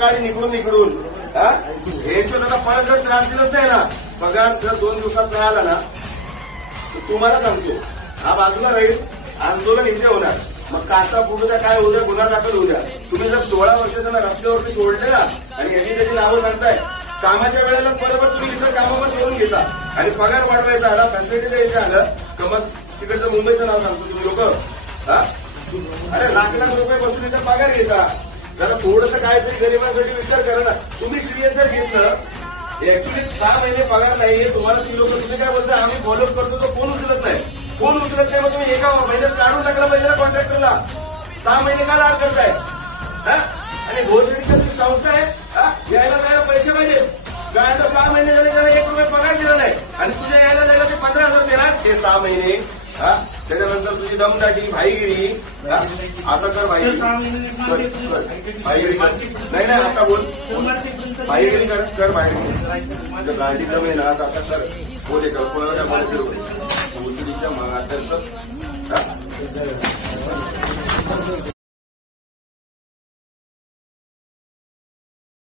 गाडी निघडून याच्यात आता परत जर त्रास दिलाच नाही ना, पगार जर 2 दिवसात नाही आला ना, तर तुम्हाला सांगतो हा बाजूला राहील, आंदोलन इथे होणार. मग कासा पुढचा काय उद्या गुन्हा दाखल होऊ द्या. तुम्ही जर 16 वर्षाचा रस्त्यावरती सोडले ना आणि यांनी त्याची नावं सांगताय, कामाच्या वेळेला बरोबर तुम्ही इतर कामावर सोडून घेता आणि पगार वाढवायचा आला, फॅसिलिटी द्यायचं आलं तर मग तिकडचं मुंबईचं नाव सांगतो तुम्ही लोक. अरे लाख रुपये वसुलीचा पगार घेता. जरा थोडंसं काहीतरी गरिबांसाठी विचार करा ना. तुम्ही सिरियस जर घेतलं, ऍक्च्युली 6 महिने पगार नाहीये तुम्हाला, ती लोक तुम्ही काय बोलता, आम्ही फॉलोअप करतो तर फोन उचलत नाही. फोन उचलत नाही, मग तुम्ही एका महिन्यात काढून टाकला पाहिजे ना कॉन्ट्रॅक्टरला. 6 महिने का लाड करताय? आणि घोषणीची ती संस्था आहे, यायला जायला पैसे पाहिजे. काय तर 6 महिने झाले त्याला 1 रुपये पगार दिला नाही आणि तुझ्या यायला जायला ते 15,000 देणार ते 6 महिने. त्याच्यानंतर तुझी दमदाटी, भाईगिरी. आता कर भाईगिरी, नाही आता बोल, भाईगिरी कर भाईगिरी. गाडी दम आहे ना आता कर, बोले कर कोणाच्या बोलायचं उचलीच्या मागाचं.